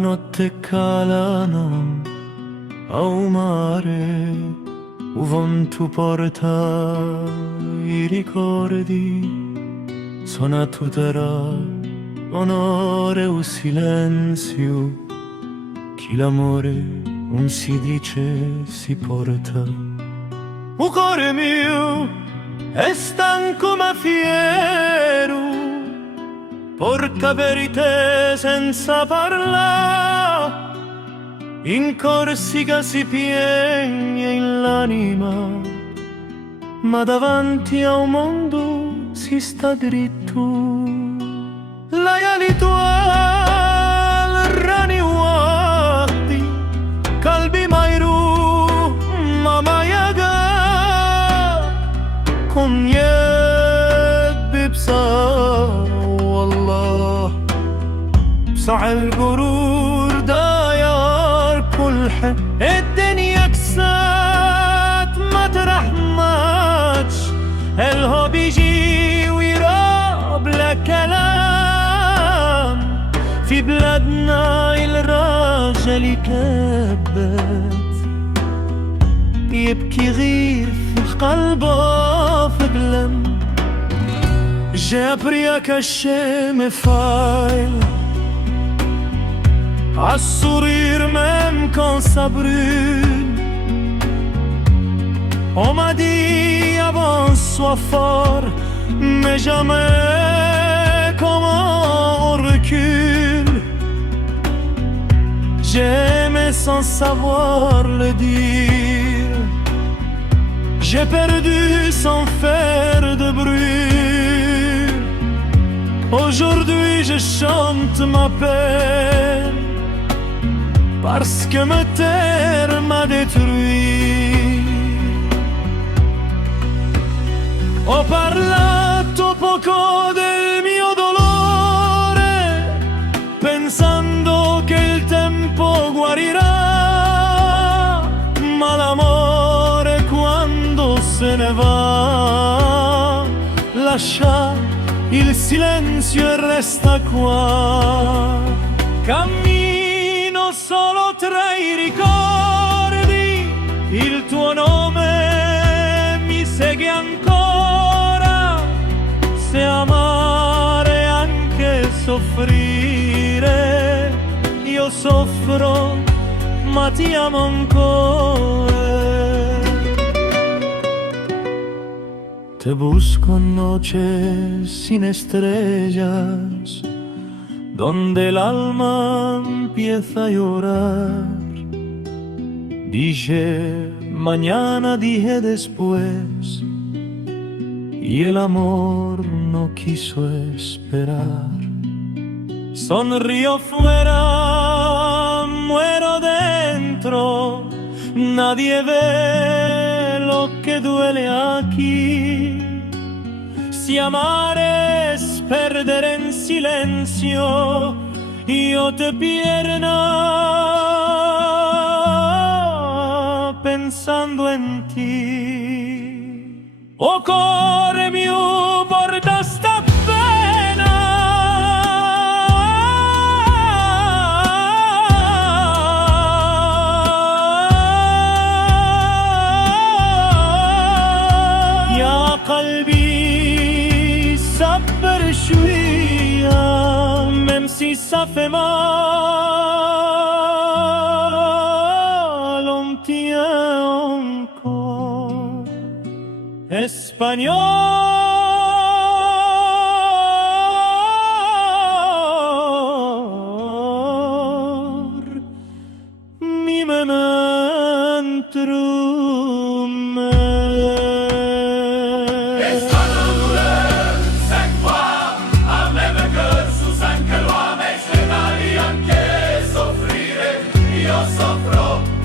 notte calano al mare, o vento porta i ricordi, suona tutela, onore o silenzio, chi l'amore non si dice si porta. O cuore mio è stanco ma fiero, porca verità senza parlare, in Corsica si piegna in l'anima, ma davanti a un mondo si sta dritto. L'aiali tua rani uati, calbi mairu, ma maiaga, con yebbi bsa, wallah, bsa الغرور داير كل حد الدنيا كسات ما ترحمتش الهو بيجي ويراب لك كلام في بلادنا الراجل يكبت يبكي غير في قلبه في بلم جابريك الشام فايل à sourire même quand ça brûle. On m'a dit avance, sois fort, mais jamais comment on recule. J'ai aimé sans savoir le dire, j'ai perdu sans faire de bruit. Aujourd'hui je chante ma peine, parce que me taire m'a détruit. Ho parlato poco del mio dolore, pensando che il tempo guarirà, ma l'amore quando se ne va lascia il silenzio e resta qua. Solo tra i ricordi, il tuo nome mi segue ancora. Se amare è anche soffrire, io soffro ma ti amo ancora. Te busco en noches sin estrellas, donde el alma empieza a llorar. Dije mañana, dije después, y el amor no quiso esperar. Sonrío fuera, muero dentro, nadie ve lo que duele aquí. Si amar es perder en silencio, io te pierdo pensando en ti. Oh cuore mio, porta sta pena, ya qalbi صبر شوية même si ça fait mal on tient encore espagnol mi memento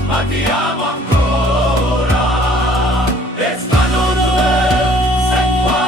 ma ti amo ancora. E spano dove sei qua,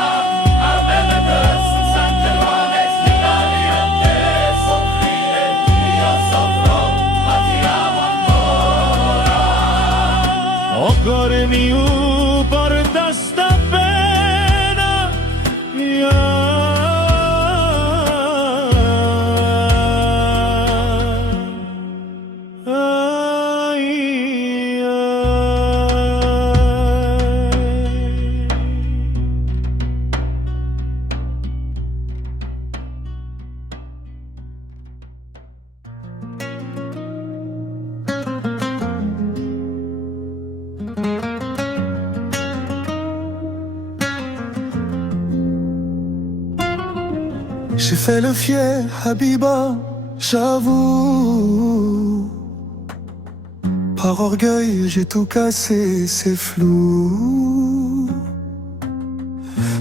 J'ai fait le fier, Habiba, j'avoue. Par orgueil, j'ai tout cassé, c'est flou.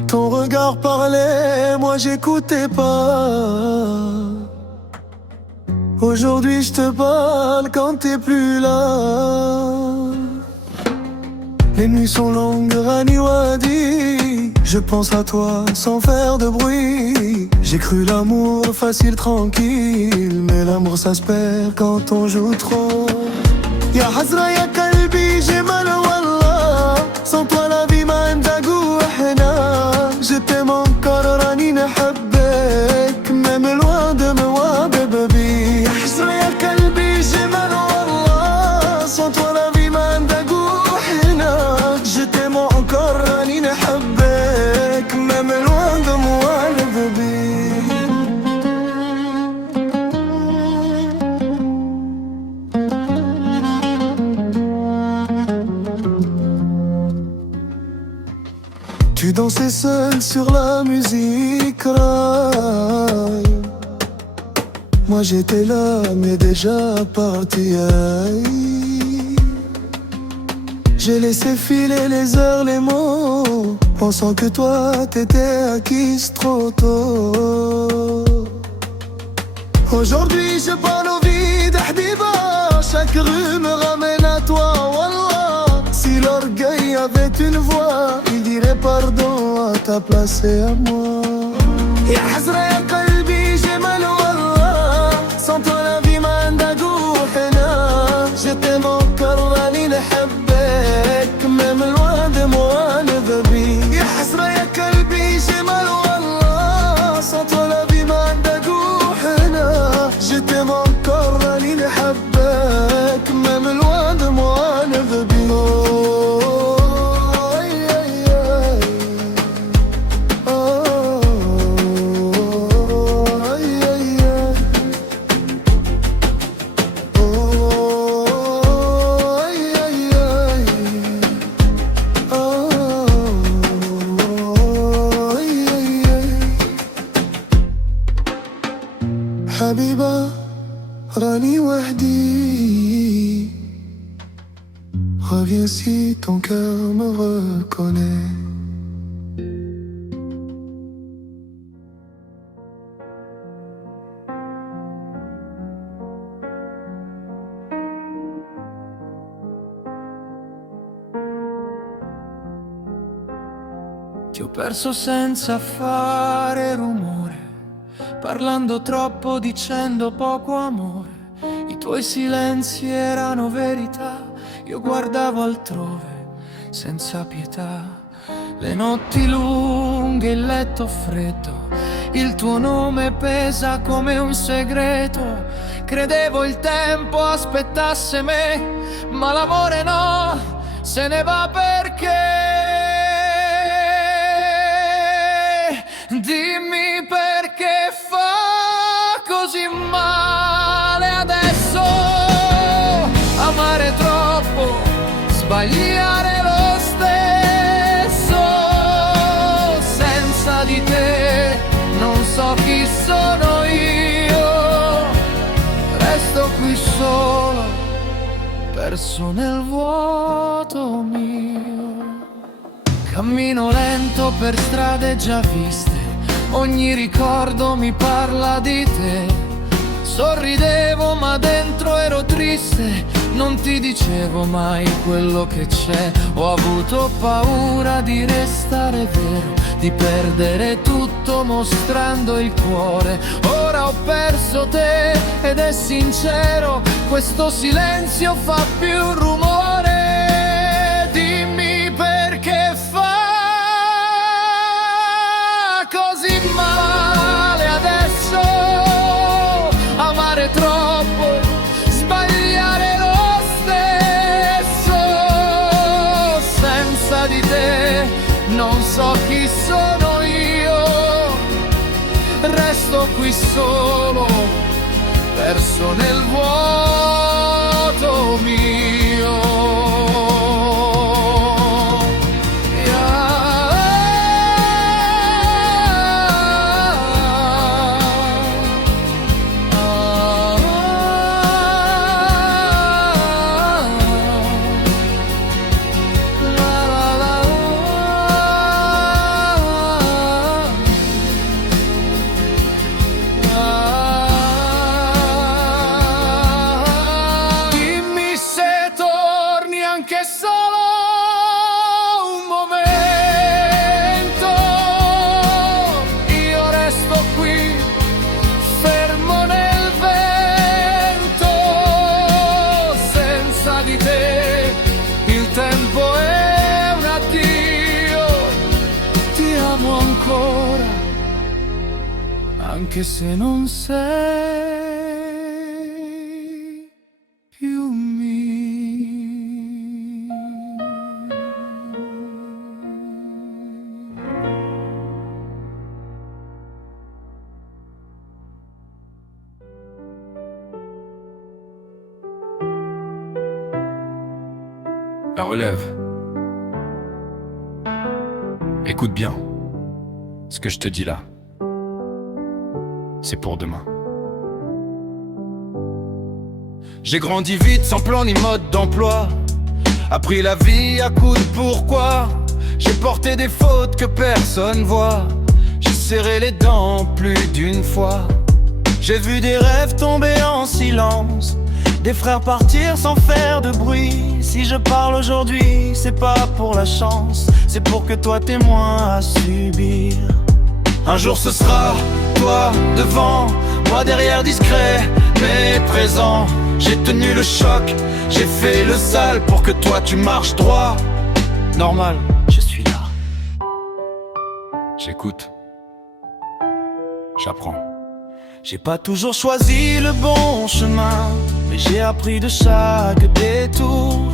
Ton regard parlait, moi j'écoutais pas. Aujourd'hui je te parle quand t'es plus là. Les nuits sont longues, Rani Wadi. Je pense à toi sans faire de bruit. J'ai cru l'amour facile, tranquille, mais l'amour ça se perd quand on joue trop. Ya Hazra ya Kalbi, j'ai mal wallah. Sans toi la vie m'a goût hna. Je t'aime encore Rani نحبك. Même loin de moi baby. Ya Hazra ya Kalbi, j'ai mal wallah. Sans toi la vie m'a goût hna. Je t'aime encore Rani نحبك. Même loin de moi baby. Tu dansais seul sur la musique rail. Moi j'étais là mais déjà parti aïe. J'ai laissé filer les heures, les mots, pensant que toi t'étais acquise trop tôt. Aujourd'hui je parle au vide, Habiba. Chaque rue me ramène à toi, wallah. Si l'orgueil avait une voix, il dirait pardon à ta place et à moi. Ya Hazra ya Kalbi, j'ai mal wallah. Sans toi la vie m'a goût hna. Je t'aime encore Rani نحبك. Même loin de moi ne veut plus. Ya Hazra ya Kalbi, j'ai mal wallah. Sans toi la vie m'a goût hna. Je t'aime encore Rani نحبك. Même loin de moi ne veut plus. Habiba, Rani Wahdi. Reviens si ton cœur me reconnaît. Ti ho perso senza fare rumore, parlando troppo, dicendo poco amore. I tuoi silenzi erano verità, io guardavo altrove senza pietà. Le notti lunghe, il letto freddo, il tuo nome pesa come un segreto. Credevo il tempo aspettasse me, ma l'amore no, se ne va perché. Dimmi perché fa così male adesso. Amare troppo, sbagliare lo stesso. Senza di te non so chi sono io. Resto qui solo, perso nel vuoto mio. Cammino lento per strade già viste, ogni ricordo mi parla di te. Sorridevo ma dentro ero triste, non ti dicevo mai quello che c'è. Ho avuto paura di restare vero, di perdere tutto mostrando il cuore. Ora ho perso te ed è sincero, questo silenzio fa più rumore. Dimmi perché fa così male adesso. Amare troppo, sbagliare lo stesso. Senza di te non so chi sono io. Resto qui solo, perso nel vuoto mio. amo ancora, anche se non sei più mia. La relève. Écoute bien. Ce que je te dis là, c'est pour demain. J'ai grandi vite sans plan ni mode d'emploi. Appris la vie à coups de pourquoi. J'ai porté des fautes que personne voit. J'ai serré les dents plus d'une fois. J'ai vu des rêves tomber en silence, des frères partir sans faire de bruit. Si je parle aujourd'hui, c'est pas pour la chance, c'est pour que toi t'aies moins à subir. Un jour ce sera toi devant, moi derrière discret mais présent. J'ai tenu le choc, j'ai fait le sale pour que toi tu marches droit. Normal, je suis là. J'écoute, j'apprends. J'ai pas toujours choisi le bon chemin, mais j'ai appris de chaque détour.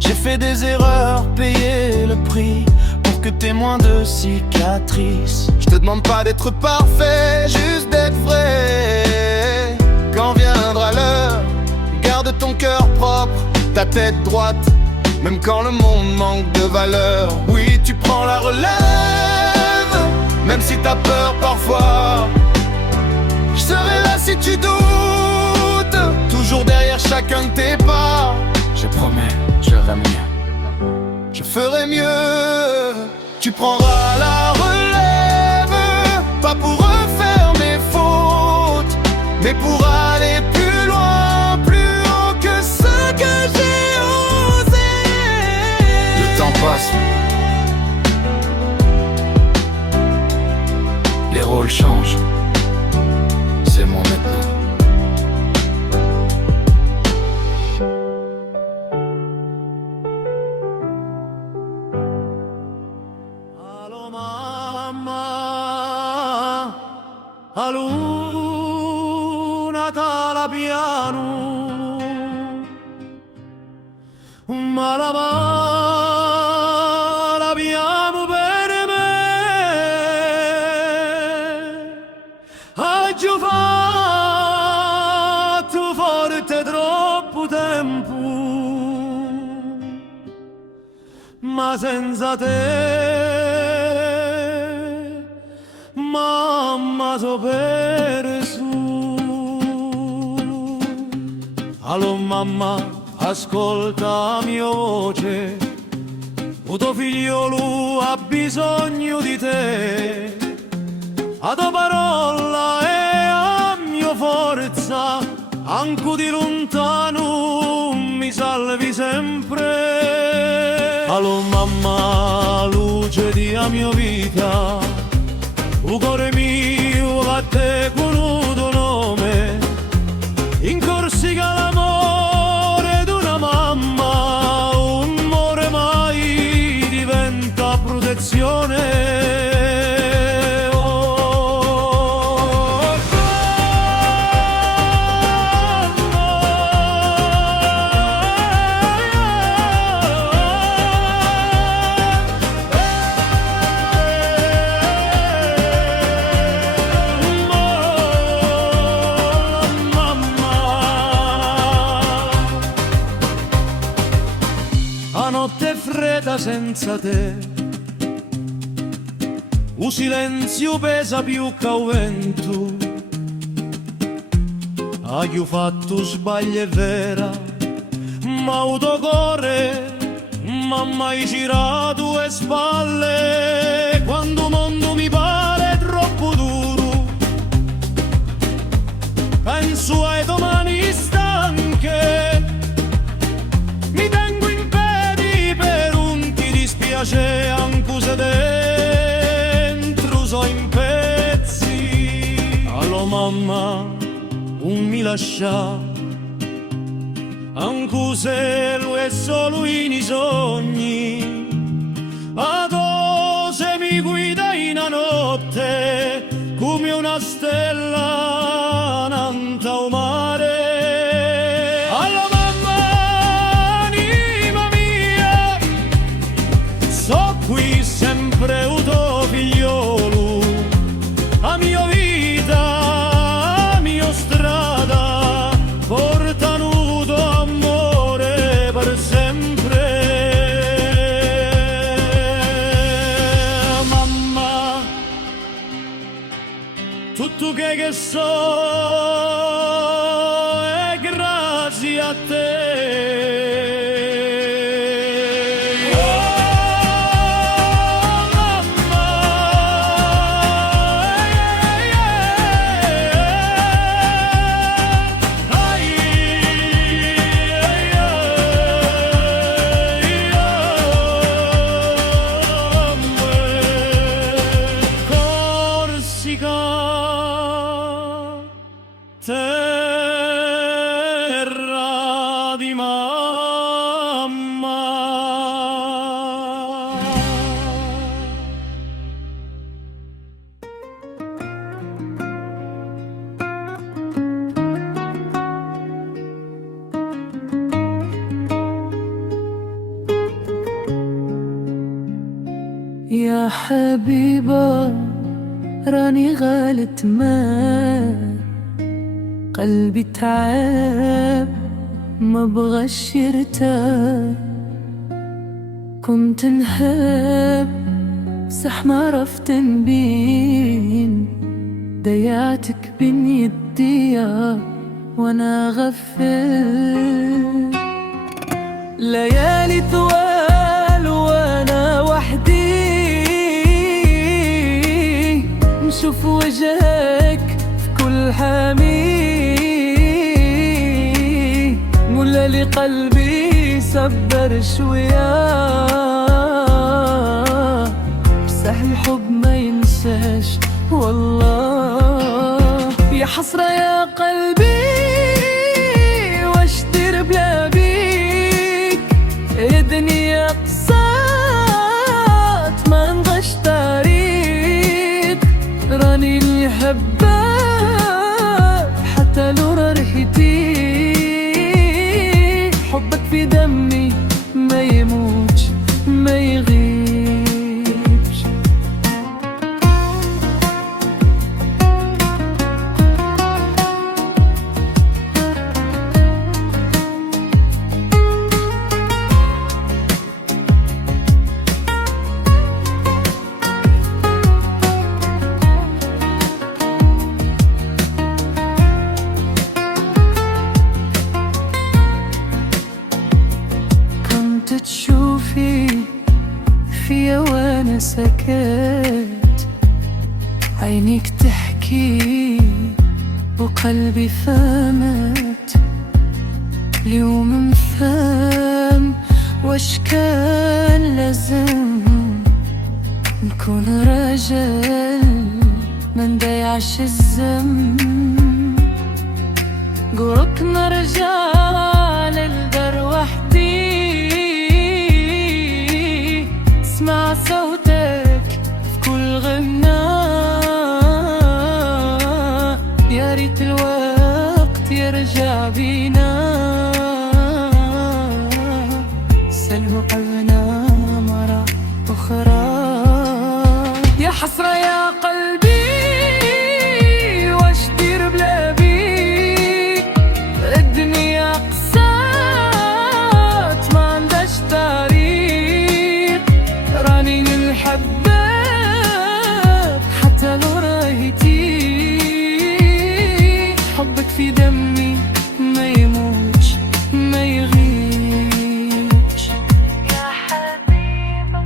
J'ai fait des erreurs, payé le prix pour que t'aies moins de cicatrices. Je te demande pas d'être parfait, juste d'être vrai. Quand viendra l'heure, garde ton cœur propre, ta tête droite, même quand le monde manque de valeur. Oui, tu prends la relève, même si t'as peur parfois. Je serai là si tu doutes, toujours derrière chacun de tes pas. Je promets, je ferai mieux. Je ferai mieux. Tu prendras la relève, pas pour refaire mes fautes, mais pour aller plus loin, plus haut que ce que j'ai osé. Le temps passe, les rôles changent. C'est moi maintenant. Allo mamma, a luna la piano, ma la l'abbiamo per me. Oggi ho fatto forte troppo tempo, ma senza te, mamma, so perso. Allo mamma, ascolta la mia voce, o tuo figliolo ha bisogno di te. A tua parola e a mia forza, anche di lontano mi salvi sempre. Allo mamma, luce di la mia vita, il cuore mio va a te con il tuo nome. In Corsica l'amore d'una mamma, un amore mai diventa protezione. La notte è fredda senza te, il silenzio pesa più che il vento. Hai fatto sbaglio è vera, ma il tuo cuore m'ha mai girato le spalle. Quando il mondo mi pare troppo duro, penso ai domani stanche. Mi tengo in piedi per un ti dispiace, anche se dentro so in pezzi. Allo mamma, non mi lascia, anche se lui è solo in i sogni. A se mi guida in tutto che so è grazie a te. Terra di mamma. يا حبيبة راني غالت ما قلبي تعب ما بغاش يرتاح، كنت نهب صح ما عرفت نبين، ضيعتك بين يدي وانا غفل، ليالي طوال وانا وحدي نشوف وجهك في كل حميم، ولا لي قلبي صبر شوية، بصح الحب ما ينساش والله، يا حسرة يا قلبي واش دير بلا بيك، الدنيا قصات ما نغش طريق، راني اللي حبك حتى لو ريحتي، حبك في دمي ما يموتش ما يغيبش. تشوفي فيا وانا سكت، عينيك تحكي وقلبي فهمت، اليوم مفهم واش كان لازم نكون راجل ما نضيعش الزم، قولك نرجع للدار وحدي، اسمع صوتك في كل غناء، يا ريت الوقت يرجع بينا، سلو قلبنا مرة أخرى، يا حسرة يا قلبي واش دير بلا بيك، الدنيا قسات ما عندهاش طريق، راني نحبك حتى لو رايتي، حبك في دمي ما يموتش ما يغيبش، يا حبيبة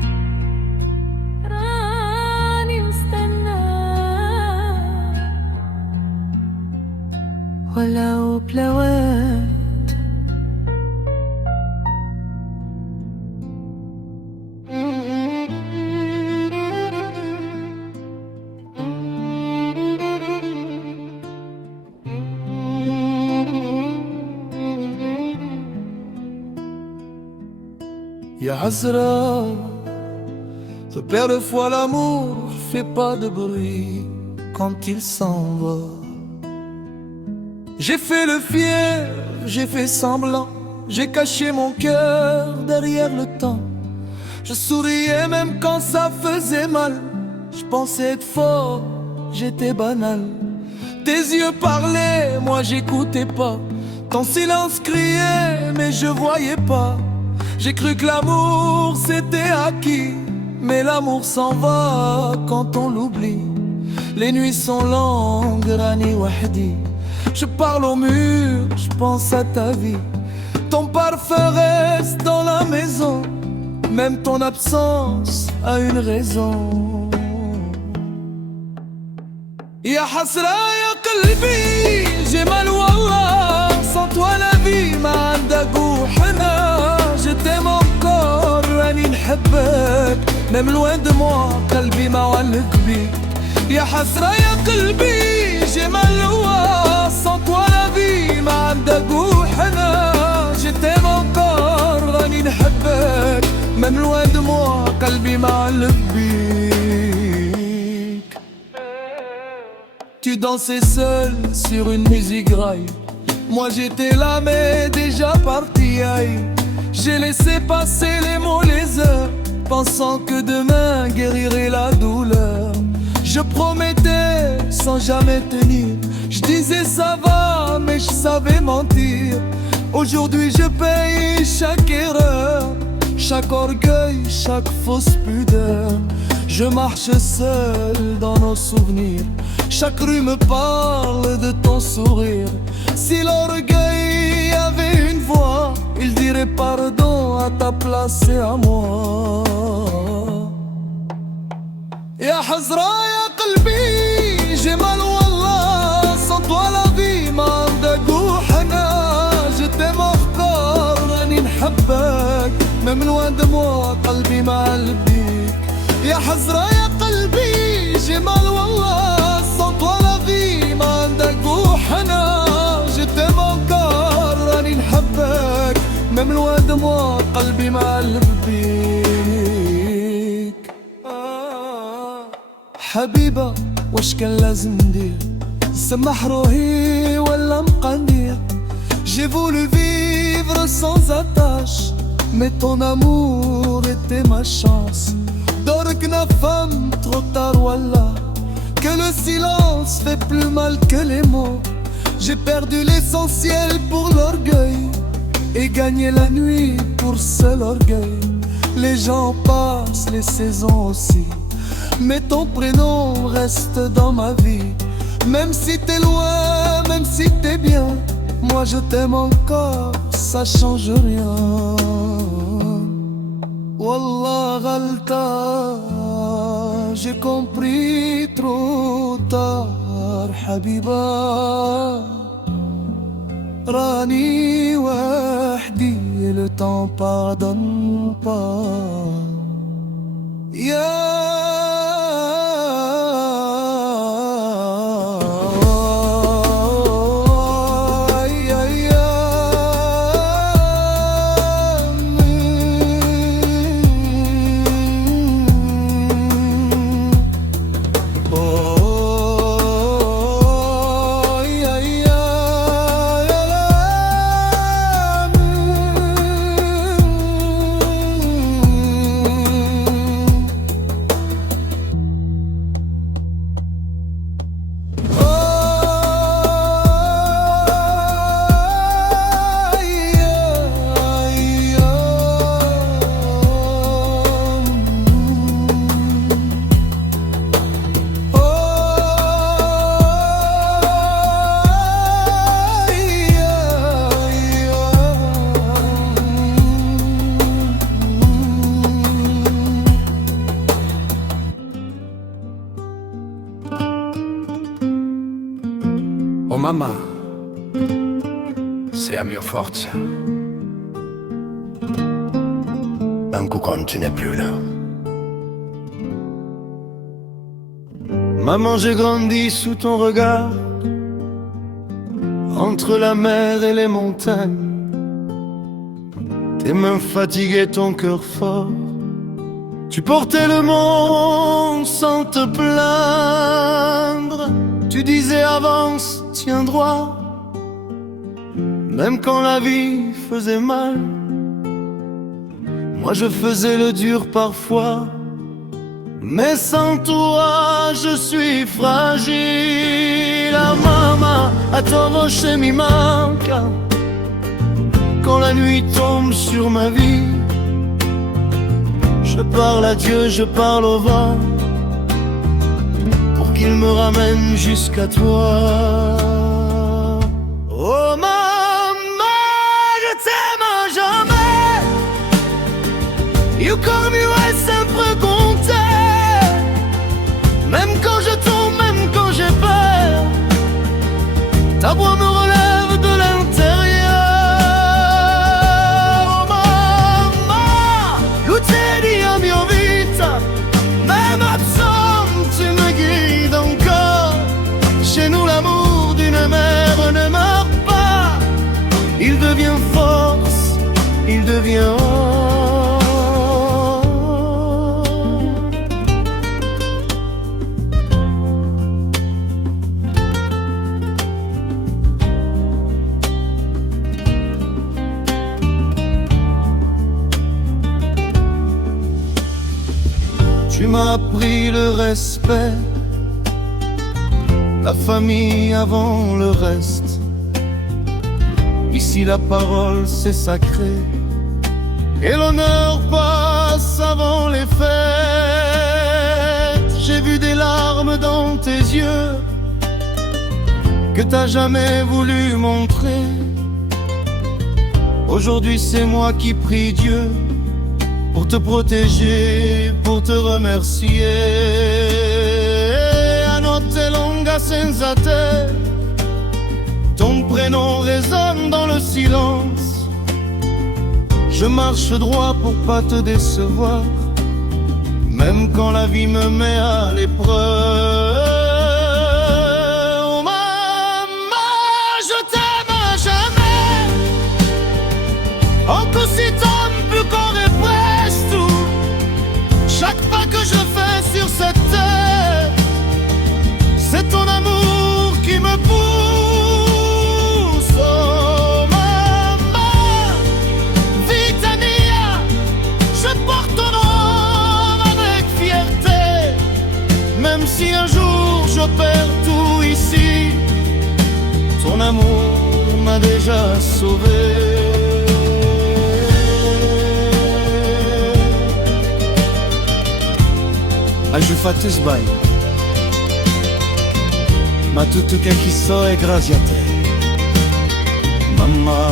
راني مستنى ولو بلا وقت. Ya Hasra, se perd de fois l'amour, fait pas de bruit quand il s'en va. J'ai fait le fier, j'ai fait semblant, j'ai caché mon cœur derrière le temps. Je souriais même quand ça faisait mal, je pensais être fort, j'étais banal. Tes yeux parlaient, moi j'écoutais pas, ton silence criait mais je voyais pas. J'ai cru que l'amour c'était acquis, mais l'amour s'en va quand on l'oublie. Les nuits sont longues, Rani Wahdi. Je parle au mur, je pense à ta vie. Ton parfum reste dans la maison, même ton absence a une raison. Ya hasra ya qalbi, j'ai mal wallah. Sans toi la vie m'a عندك وحنا. Je t'aime encore, راني نحبك. Même loin de moi, قلبي معلق بيك. يا حسرة يا قلبي، j'ai mal wallah. Sans toi la vie m'a عندك وحنا. Je t'aime encore, راني نحبك. Même loin de moi, قلبي معلق بيك. Tu dansais seul sur une musique rail. Moi j'étais là mais déjà parti, aïe. J'ai laissé passer les mots, les heures, pensant que demain guérirait la douleur. Je promettais sans jamais tenir. Je disais ça va mais je savais mentir. Aujourd'hui je paye chaque erreur, chaque orgueil, chaque fausse pudeur. Je marche seul dans nos souvenirs. Chaque rue me parle de ton sourire. Si l'orgueil avait une voix, il dirait pardon à ta place et à moi. Ya Hazra ya qalbi, j'ai mal wallah. Sans toi la vie m'a عندك وحنا. Je t'aime encore, راني نحبك. Même loin de moi, قلبي معلق بيك. Ya Hazra ya qalbi, j'ai mal wallah. Sans toi la vie m'a عندك وحنا. Je t'aime encore, راني نحبك. Même loin de moi, قلبي معلق بيك. حبيبة واش كان لازم ندير؟ سمح روحي ولا مقندير؟ J'ai voulu vivre sans attache, mais ton amour était ma chance. Dorkna femme trop tard, wallah, que le silence fait plus mal que les mots. J'ai perdu l'essentiel pour l'orgueil et gagné la nuit pour seul orgueil. Les gens passent, les saisons aussi, mais ton prénom reste dans ma vie. Même si t'es loin, même si t'es bien, moi je t'aime encore, ça change rien. Wallah ghalta, j'ai compris trop tard, Habiba. Rani wahdi, le temps pardonne pas. Oh mamma, sei la mia forza. Anche quand tu n'es plus là. Maman, j'ai grandi sous ton regard, entre la mer et les montagnes. Tes mains fatiguées, ton cœur fort. Tu portais le monde sans te plaindre. Tu disais avance, tiens droit, même quand la vie faisait mal. Moi je faisais le dur parfois, mais sans toi je suis fragile. Ah maman, a tua voce mi manca quand la nuit tombe sur ma vie. Je parle à Dieu, je parle au vent, qu'il me ramène jusqu'à toi. Oh maman, je t'aime à jamais. You call me ouais, sempre con te. Même quand je tombe, même quand j'ai peur, ta voix me relève de l'intérieur. Oh maman, l'utedi a mio vita, même absent, tu me guides encore. Chez nous l'amour d'une mère ne meurt pas. Il devient force, il devient or. Tu m'as appris le respect, la famille avant le reste. Ici la parole c'est sacré, et l'honneur passe avant les fêtes. J'ai vu des larmes dans tes yeux que t'as jamais voulu montrer. Aujourd'hui c'est moi qui prie Dieu pour te protéger, pour te remercier. A notte longa senza te, ton prénom résonne dans le silence. Je marche droit pour pas te décevoir, même quand la vie me met à l'épreuve. Oh maman, je t'aime à jamais. En così tempo corre presto. Chaque pas que je fais sur cette terre, c'est ton amour qui me pousse. Oh maman, vita mia, je porte ton nom avec fierté. Même si un jour je perds tout ici, ton amour m'a déjà sauvé. Aggiufate sbagli, ma tutto che chi so è grazie a te, mamma.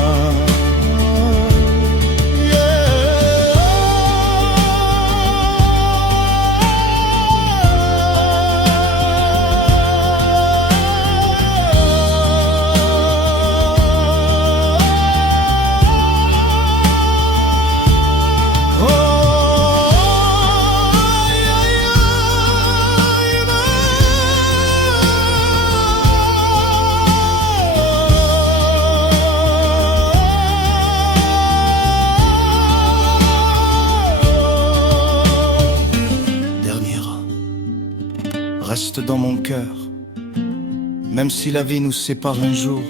Reste dans mon cœur, même si la vie nous sépare un jour.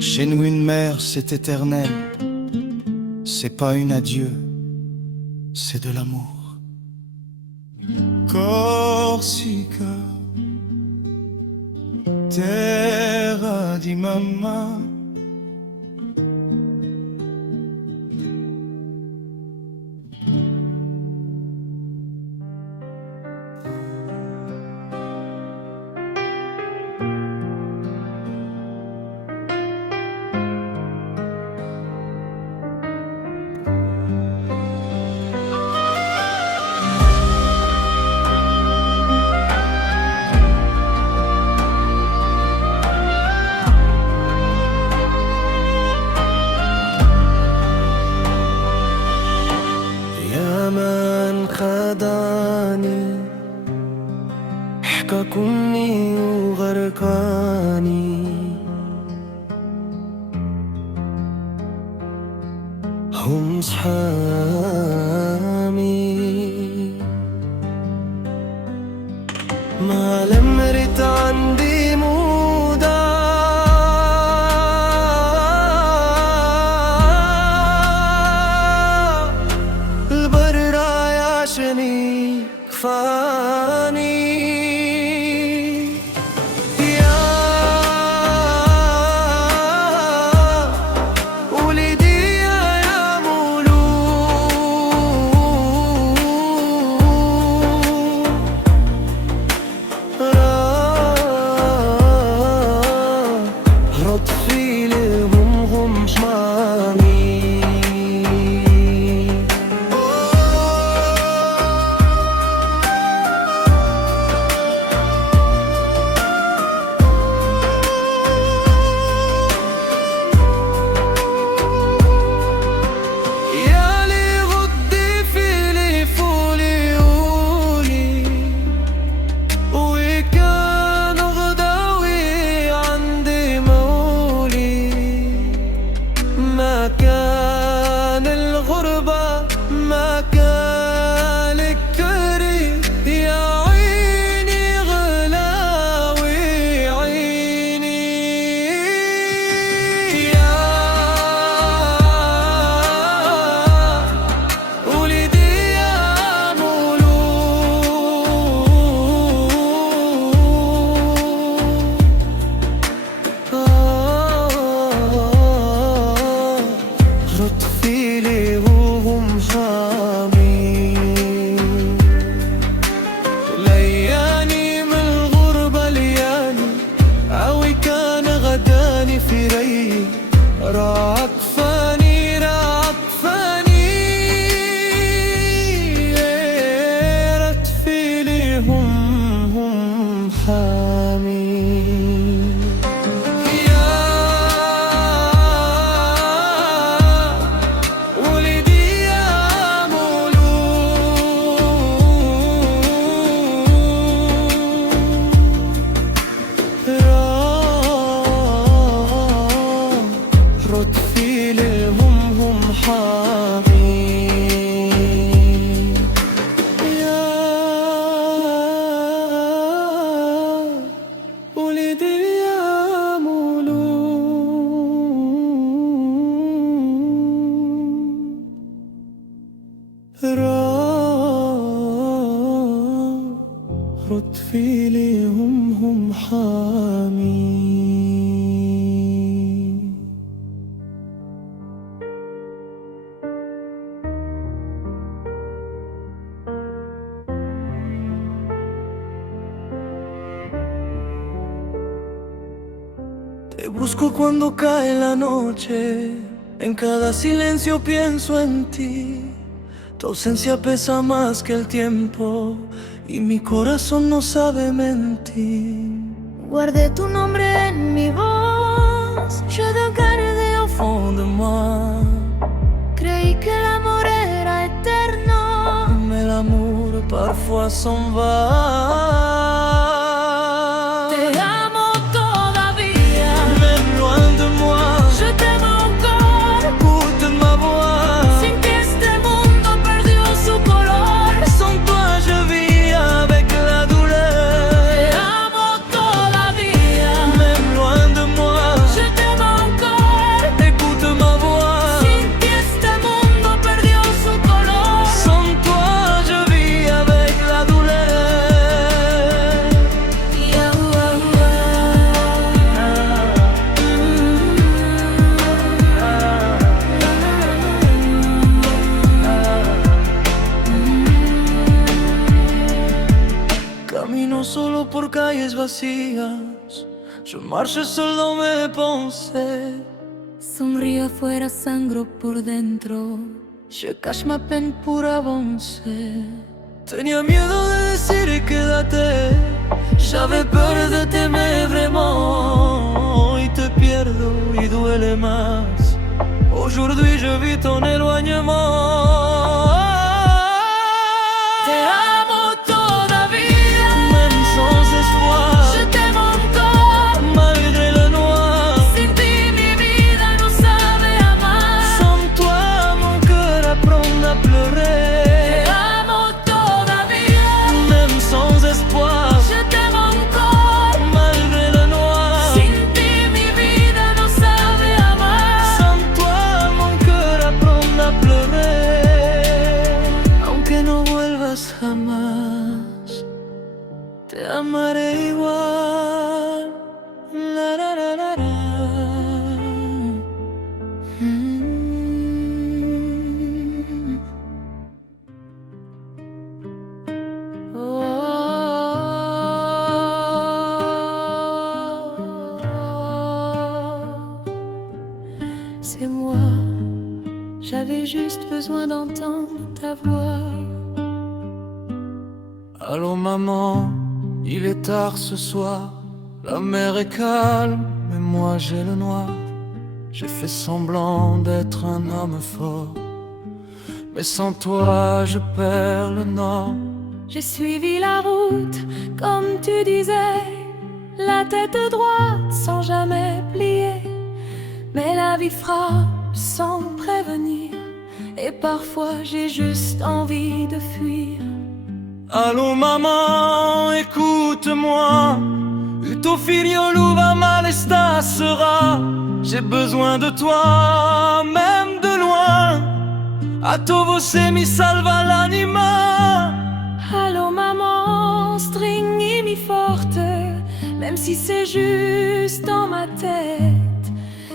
Chez nous une mère c'est éternel, c'est pas une adieu, c'est de l'amour. Corsica, terra di mamma. خداني حكى كني وغرقاني هم صحامي ما لمرت عندي موضة البر عشاني كفاني رد فيلي هم حامين. Te busco cuando cae la noche, en cada silencio pienso en ti. Tu ausencia pesa más que el tiempo y mi corazón no sabe mentir. Guardé tu nombre en mi voz, je te gardé au fond de moi. Creí que el amor era eterno, Mais l'amour parfois s'en va. te amo todavía, Même loin de moi, je t'aime encore. écoute ma voix. Sin que este mundo perdió su color, Sans toi je vis avec la douleur. te amo todavía, Même loin de moi, je t'aime encore. écoute ma voix. Sin que este mundo perdió su color, Sans toi je vis avec la douleur. yeah, Camino solo por calles vacías, je marche seul dans mes pensées. Sonrío afuera, sangro por dentro, je cache ma peine pour avancer. Tenía miedo de decir quédate, j'avais peur de t'aimer vraiment. Y te pierdo y duele más, aujourd'hui je vis ton éloignement. Te amo todavía, Même sans espoir, je t'aime encore. malgré le noir. Sin ti mi vida no sabe amar. Sans toi mon cœur apprend à Te pleurer. amo todavía, Même sans espoir, je t'aime encore. malgré le noir. Sin ti mi vida no sabe amar. Sans toi mon cœur apprend à pleurer. Aunque no vuelvas jamás, te amaré igual. La, la, la, la, la. Mm. C'est moi, j'avais juste besoin d'entendre ta voix. Allô maman, il est tard ce soir. La mer est calme, mais moi j'ai le noir. J'ai fait semblant d'être un homme fort, mais sans toi je perds le nord. J'ai suivi la route, comme tu disais, la tête droite sans jamais plier. Mais la vie frappe sans prévenir, et parfois j'ai juste envie de fuir. Allô maman, écoute-moi. Il tuo figliolo va male stasera. J'ai besoin de toi, même de loin. A tu voce mi salva l'anima. Allô maman, stringimi forte, même si c'est juste dans ma tête.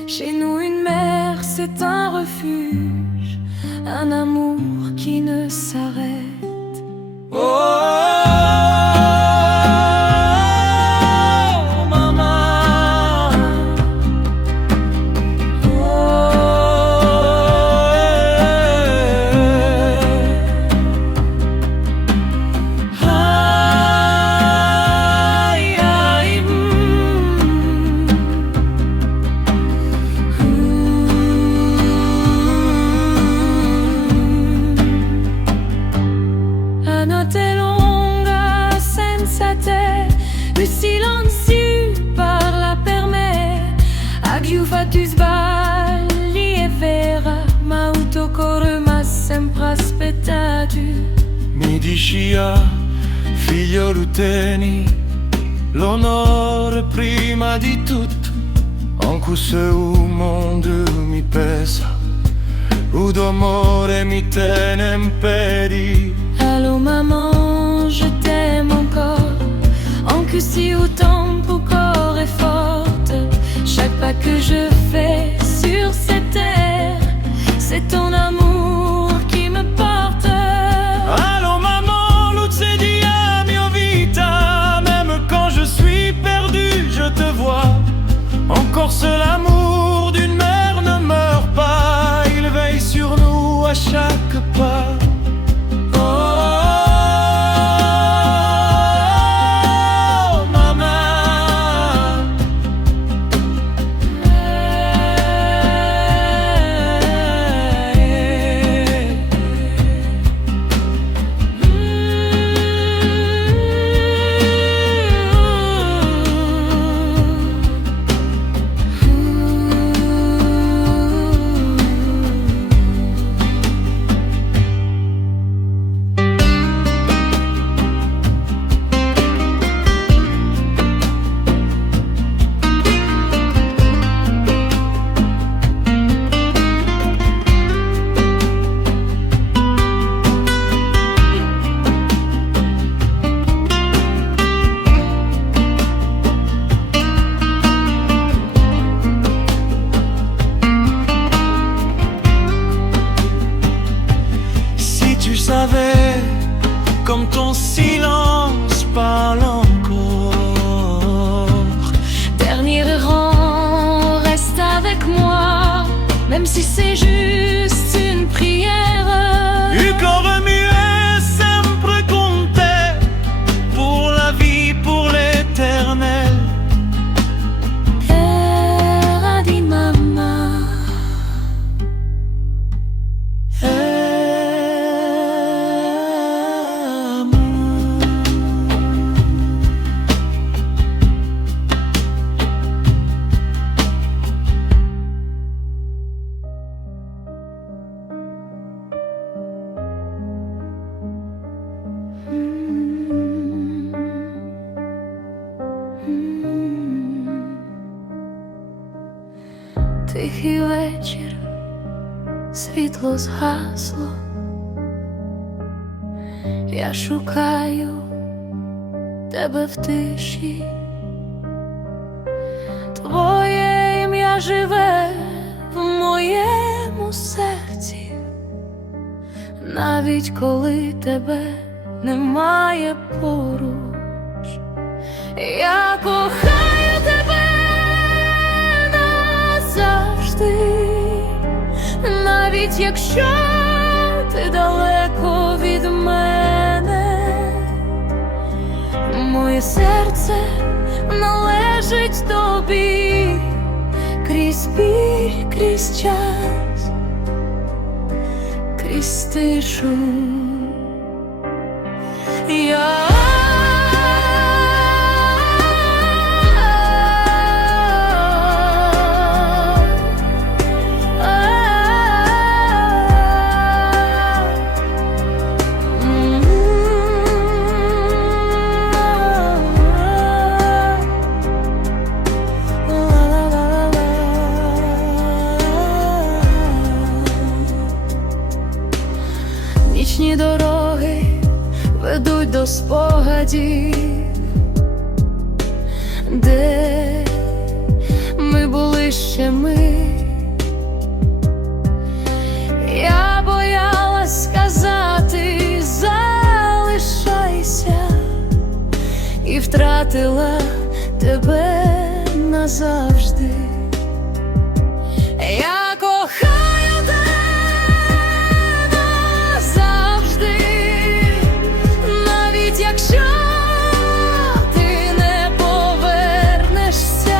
Chez nous une mer c'est un refuge, un amour qui ne s'arrête. Oh, maman. Aïe, aïe, La notte è lunga senza te, più silenzio parla per me. A chiufa tu sbagli è vera, ma il tuo cuore m'ha sempre aspettato. Mi dici figlio Luteni, l'onore prima di tutto. Anche se il mondo mi pesa, o d'amore mi tiene in piedi. Allô maman, je t'aime encore. chaque pas. Oh, maman. Comme ton silence parle encore. Dernier rang, reste avec moi, même si c'est juste une prière. Il corps muet, sempre con te, pour la vie, pour l'éternel. Era di mamma. Тихий вечір, світло згасло, я шукаю тебе в тиші, твоє ім'я живе в моєму серці, навіть коли тебе немає поруч, я кохаю тебе завжди, навіть якщо ти далеко від мене, моє серце належить тобі, крізь біль, крізь час, крізь тишу. Нічні дороги ведуть до спогадів, де ми були ще ми. Я боялась сказати залишайся, і втратила тебе назавжди. Я кохаю тебе завжди, навіть якщо ти не повернешся,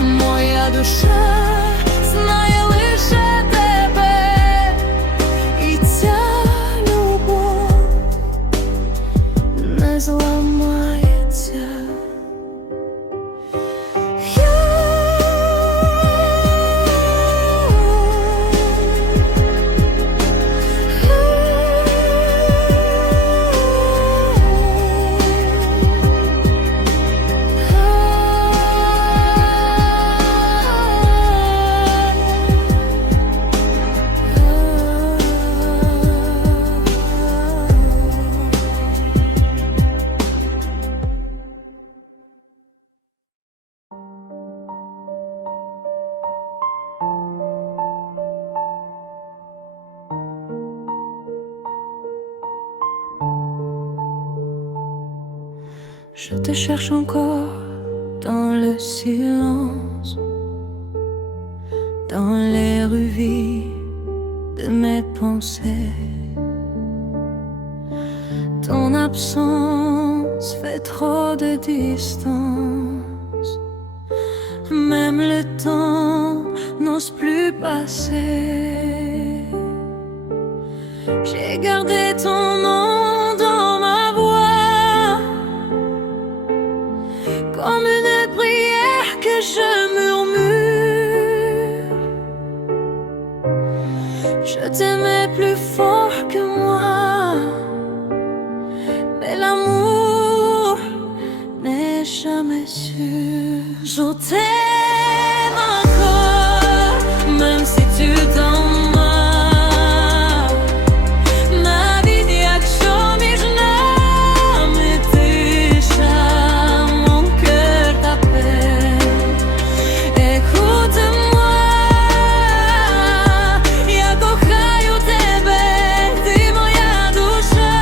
моя душа знає лише тебе, і ця любов не зламається. Je te cherche encore dans le silence, dans les rues vides de mes pensées. Ton absence fait trop de distance. Même le temps n'ose plus passer. J'ai gardé ton nom dans ma voix, comme une prière que je murmure. Je t'aimais plus fort que moi, mais l'amour n'est jamais sûr. Je t'aime encore, même si tu t'en vas. Ma vie dit action, mais je n'aime déjà. Mon cœur t'appelle, écoute-moi. Я кохаю тебе, ти моя душа.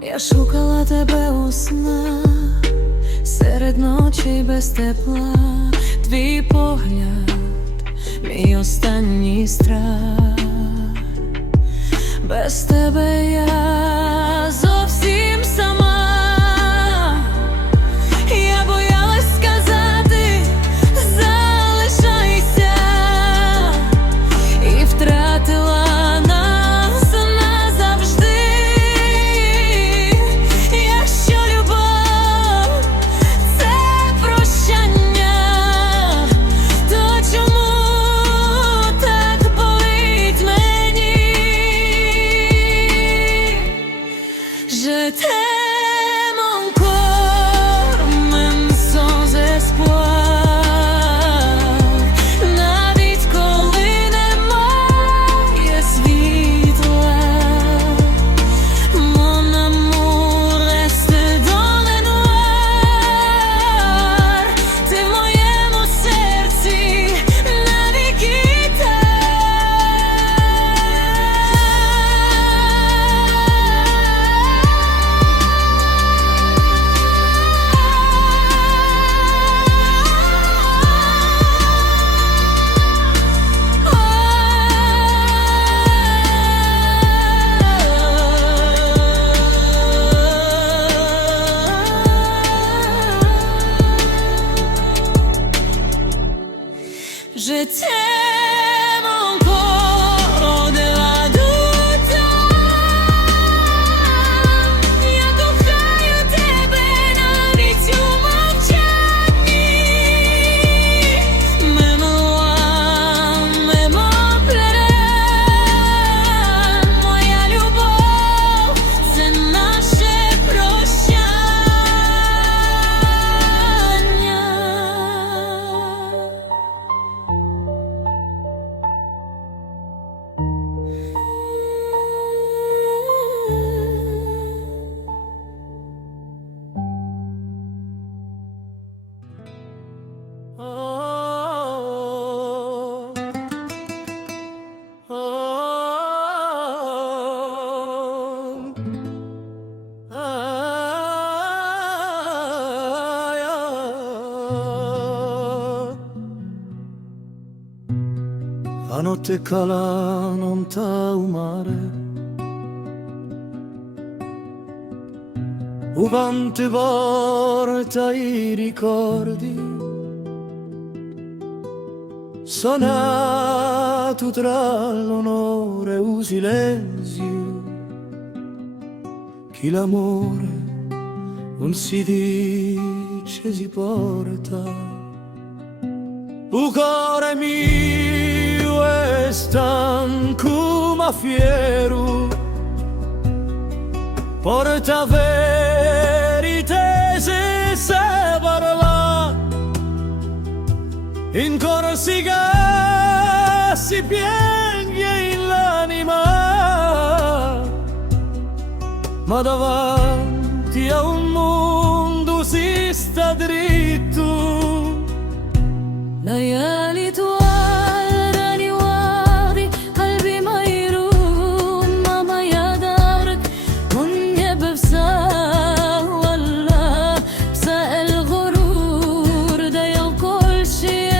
Я шукала тебе у снах, серед ночі без тепла. Твій погляд, мій останній страх. Без тебе я зовсім сама. Я боялась сказати залишайся, і втратила нас назавжди. Якщо любов – це прощання, то чому так болить мені? Je t'aime encore, même sans espoir. Навіть коли немає світла, mon amour reste dans le noir. Ти в моєму серці навіки Je t'aime encore au-delà du temps. Я кохаю тебе навіть у мовчанні. Même loin, même en plein. Моя любов – це наше прощання. La notte cala non un mare, quante volte i ricordi sonato tra l'onore e il silenzio, che l'amore non si dice, si porta. Il cuore mio è stanco ma fiero, porta verità se sa parla. In Corsica si piange in l'anima, ma davanti a un mondo si sta dritto. ليالي طوال راني واخدي قلبي ما يروم. ماما يا دارك والنياب بساء ولا بساء الغرور. ده كل شي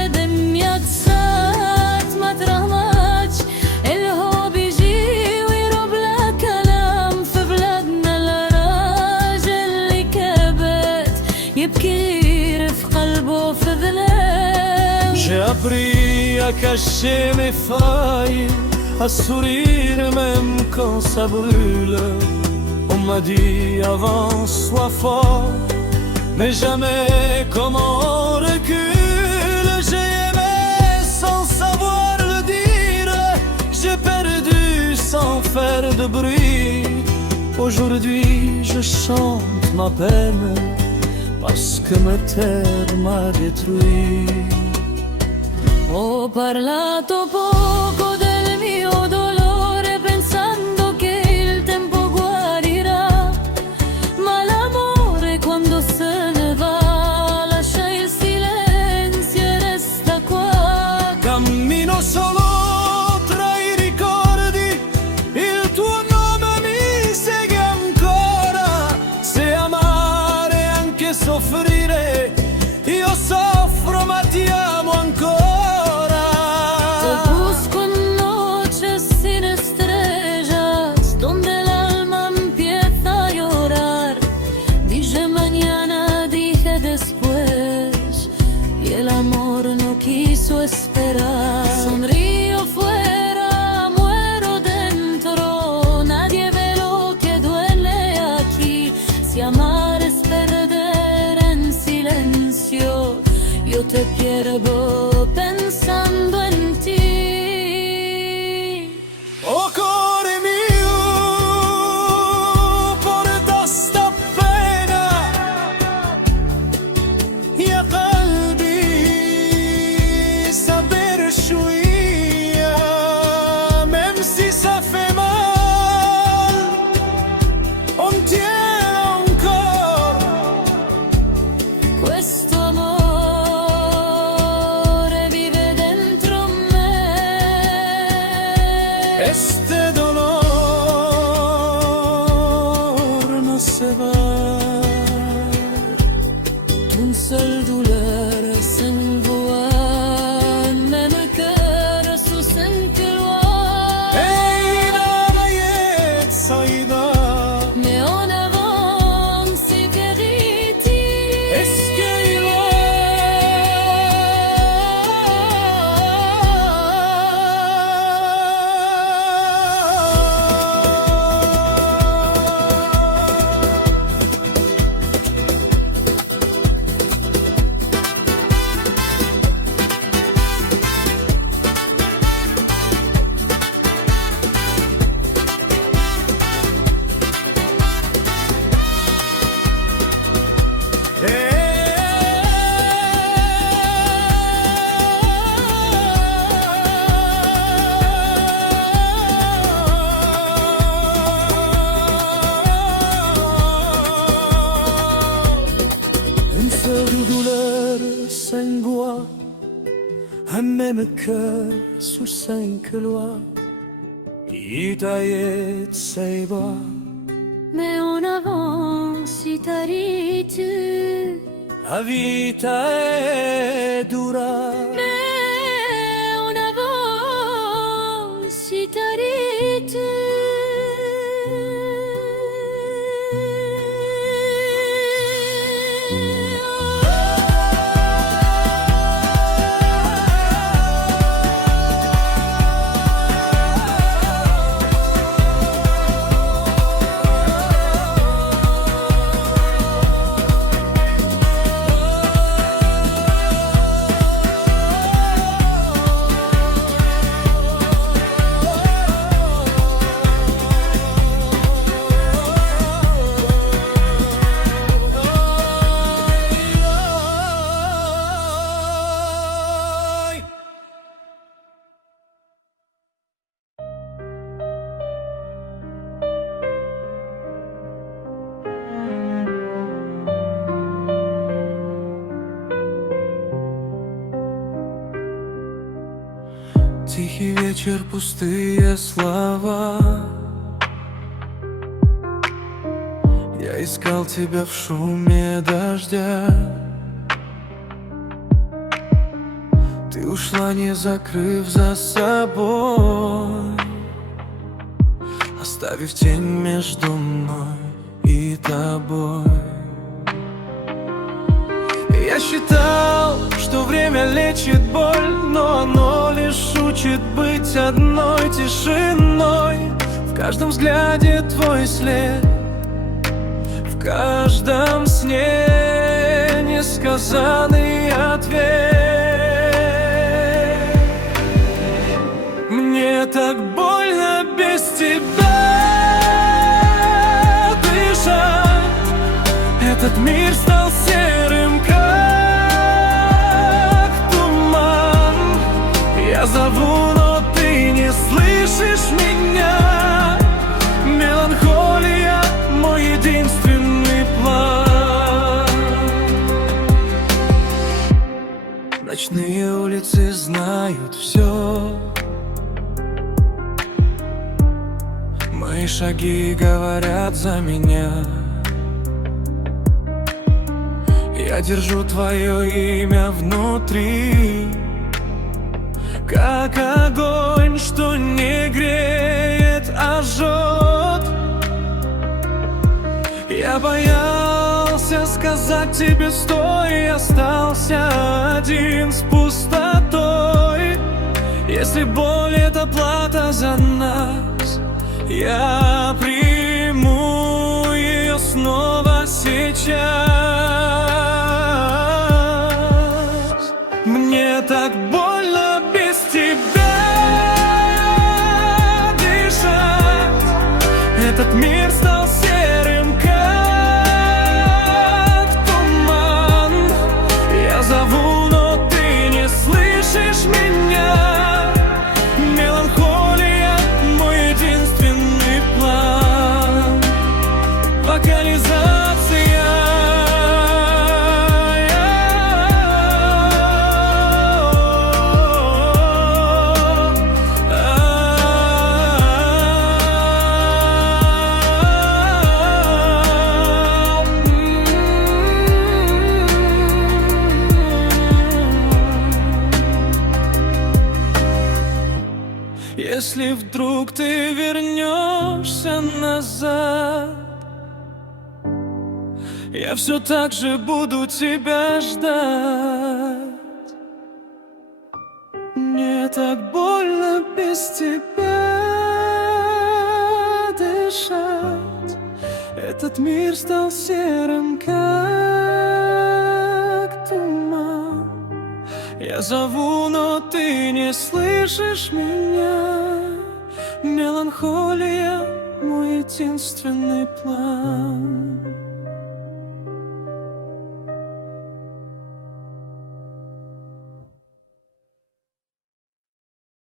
J'ai appris à cacher mes failles, à sourire même quand ça brûle. On m'a dit avance, sois fort, mais jamais comment on recule. J'ai aimé sans savoir le dire, j'ai perdu sans faire de bruit. Aujourd'hui je chante ma peine, parce que me taire m'a détruit. Ho parlato poco del mio dolore pensando che il tempo guarirà, ma l'amore quando se ne va lascia il silenzio e resta qua. Cammino solo tra i ricordi, il tuo nome mi segue ancora. Se amare è anche soffrire, io soffro ma ti amo ancora. Esperar. Sonrío fuera, muero dentro, nadie ve lo que duele aquí. Si amar es perder en silencio, yo te pierdo pensando en ti. Oh cuore mio, porta sta pena, ya qalbi saber chouïa, même si ça fait mal, on tient encore. Questo amore vive dentro me. Este dolor no se va. Un seul douleur s'envoie, même le cœur sous cinq lois. Hey Nayet Saïda, Mais en avant, c'est vérité. est-ce qu'il une seule douleur, cinq voix, un même cœur sous cinq lois. Itayet Seiba, Mais en avant, si t'arrêtes. la vita è dura. Mais en avant, si t'arrêtes. Тихий вечер, пустые слова. Я искал тебя в шуме дождя. Ты ушла, не закрыв за собой, оставив тень между мной и тобой. Я считал, что время лечит боль, но оно лишь учит быть одной тишиной. В каждом взгляде твой след, в каждом сне несказанный ответ. Мне так больно без тебя дышать. Этот мир стал серым, как туман. Я зову, но ты не слышишь меня. Меланхолия — мой единственный план. Ночные улицы знают все. Мои шаги говорят за меня. Я держу твое имя внутри, как огонь, что не греет, а жжет. Я боялся сказать тебе стой, остался один с пустотой. Если боль — это плата за нас, я приму ее снова сейчас. Мне так больно без тебя дышать. Этот мир стал серым, как туман. Я зову, но ты не слышишь меня. Меланхолия — мой единственный план. Вокализация. Если вдруг ты вернешься назад, я все так же буду тебя ждать. Мне так больно без тебя дышать. Этот мир стал серым, как туман. Я зову, но ты не слышишь меня. Меланхолия — мой единственный план.